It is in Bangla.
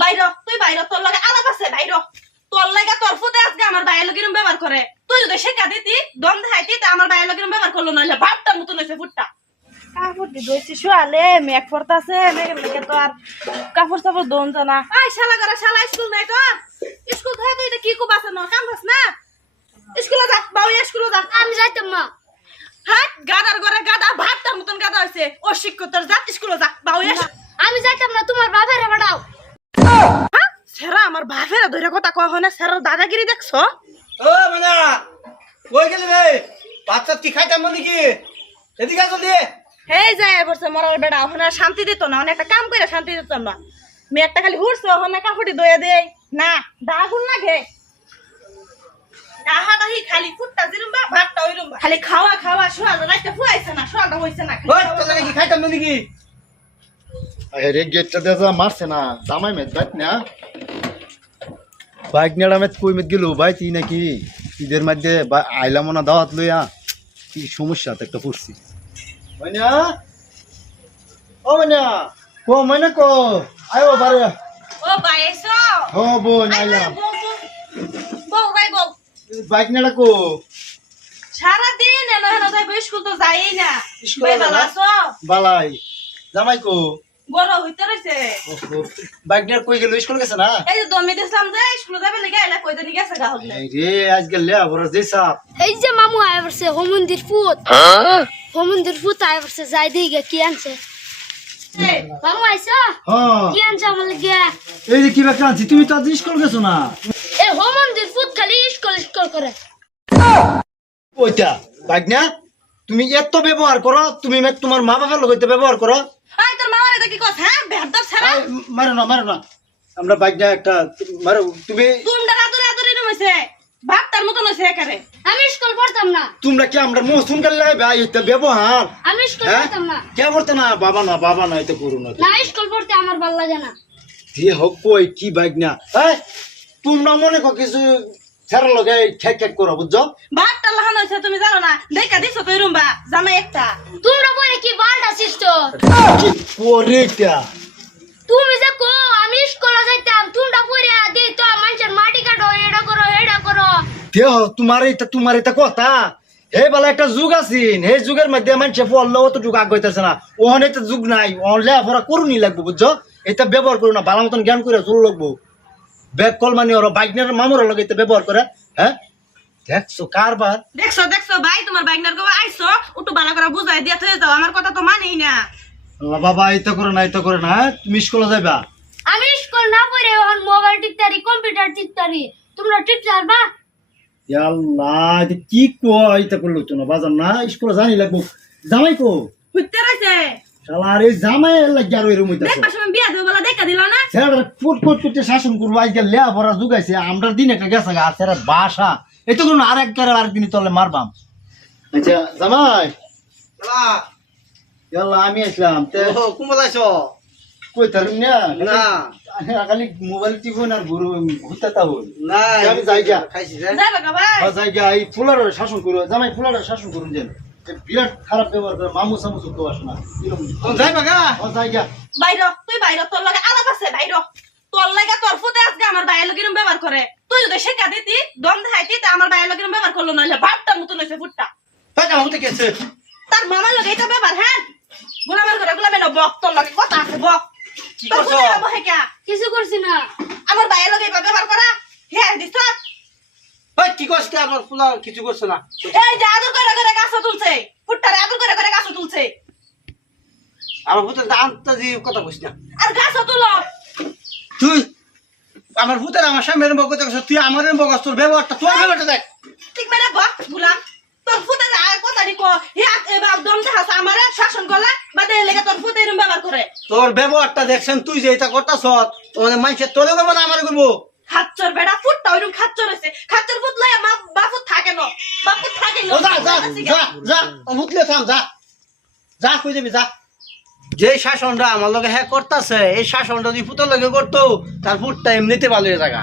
বাইর তুই বাইর তোর লগে আলাপ আছে বাইর তোর লাগে তোর ফুতে আজকে আমার লগে এরম ব্যবহার করে। তুই যদি শেখা দিতি দম দেখাইতি তা আমার লগে এরম ব্যবহার করল নইলে ভাবটার মতন হয়েছে ফুটটা। কাপড় দি দইছি শুয়ালে মেঘ পড়তাছে মেঘের লেগে তো আর কাপড় চাপড় দোন জানা আই শালা করে শালা স্কুল নাই তো। স্কুল থেকে তুই কি কুব আছে না কাম না। স্কুলে যা স্কুলে যা আমি যাইতাম মা। হাট গাদার ঘরে গাদা মতন গাদা হয়েছে ও শিক্ষকতার যা স্কুলে যা ধরে কথা কয় হয় না সেরার দাদাগিরি দেখছ? ও মানে কই গেলি রে? বাচ্চা কি খাইতাম কি এদিকে আসো দিয়ে। এই যায় বলছে মরার বেড়া ওখানে শান্তি দিত না অনেক কাম করে শান্তি দিত না মেয়েরটা খালি ওখানে দেয় না দাগুন খালি ফুটটা জিরুম্বা ভাতটা ওইরুম্বা। খালি খাওয়া খাওয়া সোয়াল রাইতে ফুয়াইছে না সোয়ালটা হইছে না। ওই তোর লাগে কি খাইতাম আরে গেটটা মারছে না জামাই মেদ না? বাইক নিয়ে মেদ কই মেদ গেল? ভাই তুই নাকি ঈদের মধ্যে আইলাম না দাওয়াত লইয়া কি সমস্যা? তো একটা পড়ছি। মাইনা? ও মাইনা? কো মাইনা কো? আয়ো বারে। ও ভাই ও বোন আই আইলাম বউ ভাই বউ। বাইক নেড়া কো। সারাদিন এনে হেন যাইব স্কুল তো যাই না। স্কুলে ভাই যাবা? ভালো আছো? বালাই। জামাই কো? বড় হইতে রয়েছে বাইক নেড়া কই গেল? স্কুল গেছে না? এই যে দমি দিছিলাম যে স্কুলে যাবে লেগে এলা কই জানি গেছে গা হলে। এই রে আজকে লে বড় যে সাপ। এই যে মামু হোমন্দির ফুট হোমন্দির ফুট আয় যাই দিই গে কি আনছে। মামু আইছো? হ্যাঁ। কি আনছে আমার লাগে? এই যে কি ব্যাপার আনছি? তুমি তো আজ স্কুল গেছো না? এই হোমন্দির ফুট খালি স্কুল স্কুল করে। ওইটা বাইক না তুমি এত ব্যবহার করো তুমি তোমার মা বাবার লগে ব্যবহার করো এটা কি কথা? হ্যাঁ বেদব ছাড়া মারো না মারো না। আমরা বাইক একটা মারো তুমি তোমরা মতন হইছে একারে। আমি স্কুল পড়তাম না। তোমরা কি আমরা মৌসুম কাল লাগাই ভাই এটা ব্যবহার। আমি স্কুল হ্যাঁ? পড়তাম না। কে বলতো না? বাবা না বাবা না এটা করো না। না স্কুল পড়তে আমার ভালো লাগে না। যে হোক কই কি বাইক না। তোমরা মনে কর কিছু ছেড়ে লগে ঠেক ঠেক করো বুঝছ? ভাতটা লাহান হইছে তুমি জানো না? দেখা দিছো তো এরম জামাই একটা? তোমরা বলে কি বালটা সিস্ট কি করে এটা তুমি যে কো আমি স্কুলে যাইতাম তোমরা পড়ে দিই তো মানুষের মাটি কাটো এটা করো এটা করো। দেহ তোমার এটা তোমার এটা কথা? হে বেলা একটা যুগ আছিন সেই যুগের মধ্যে মানুষে পড়লে অতটুকু আগ হইতেছে না। ওখানে তো যুগ নাই লেখাপড়া করুনি লাগবো বুঝছ? এটা ব্যবহার করো না ভালো মতন জ্ঞান করে চল লাগবো। ব্যাগ কল মানে ওরা বাইকনের মামুর লগে এটা ব্যবহার করে হ্যাঁ? দেখছ কারবার? দেখছ দেখছ ভাই তোমার বাইকনার কবে আইছো উটু ভালো করে বুঝাই দিয়া থয়ে যাও আমার কথা তো মানেই না। বাবা এটা করে না এটা করে না হ্যাঁ? তুমি স্কুলে যাবা আমি স্কুল না পড়ে এখন মোবাইল টিপতারি কম্পিউটার টিপতারি। তোমরা টিপ পারবা আল্লাহ এটা কি কয় এটা করল তো না বাজার না স্কুলে জানি লাগবো। জামাই কো? হইতে রয়েছে শালা আরে জামাই লাগে আর এরকম হইতাছে। ছেলেটা ফুট ফুট করতে শাসন করব আজকাল লেয়া ভরা যুগাইছে আমরা দিন একটা গেছে আর বাসা। এটা কোনো আরেক কারে আরেকদিন তলে মারবাম। আচ্ছা জামাই। আমি আসলাম কুমল আইছো? কই তার না? না। খালি মোবাইল টিপুন আর ঘুরু ঘুরতে তা না আমি যাই গা। খাইছি গা এই ফুলার শাসন করো জামাই ফুলার শাসন করুন যেন। বিরাট খারাপ ব্যবহার করে মামু সামু চুক্ত আসে না। ও যাই বাগা জায়গা বাইর তুই বাইর তোর লগে আলাপ আছে বাইর। তোর লাগে তোর ফুতে আজকে আমার বাইয়ের লগে এরম ব্যবহার করে। তুই যদি শেখা দিতি দম দেখাইতি তা আমার বাইয়ের লগে এরম ব্যবহার করল নইলে ভাতটার মতন হইছে ফুটটা। তার মামার লগে এটা ব্যবহার হ্যাঁ? গোলামের ঘরে গোলামে না বক তোর লগে কথা আছে বক। কি করছ? কিছু করছি না। আমার বাইয়ের লগে এবার ব্যবহার করা হ্যাঁ ওই কি করছ কি আমার ফুলা কিছু করছ না? এই যে আদর করে করে গাছ তুলছে। ফুটটারে আদর করে করে গাছ তুলছে। আমার ভূতের আন্তাজি কথা কইস না। আর গাছ তুলো। তুই আমার ভূতের আমার সামনে এরম বকতে গেছ তুই আমার এরম তোর ব্যবহারটা তোর ব্যবহারটা দেখ। ঠিক মানে বক গুলাম তোর ফুতে আর কথা নিকো হ্যাঁ এবার দম দেখাস আমারে শাসন করলে বাদে লেগে তোর এরম ব্যবহার করে। তোর ব্যবহারটা দেখছেন তুই যে এটা করতাছ তোমাদের মানুষের তোরে না আমার করব। খাচ্চর বেড়া ফুটটা ওইরকম খাচ্চর হয়েছে খাচ্চর ফুট লইয়া মা বাপুত থাকে না? বাপুত থাকে না? যা যা যা যা ও ভূতলে থাম যা। যা কই যাবি যা। যে শাসনটা আমার লগে হ্যাঁ করতেছে এই শাসনটা যদি ফুটোর লগে করতো তার ফুটটা এমনিতে ভালো থাকা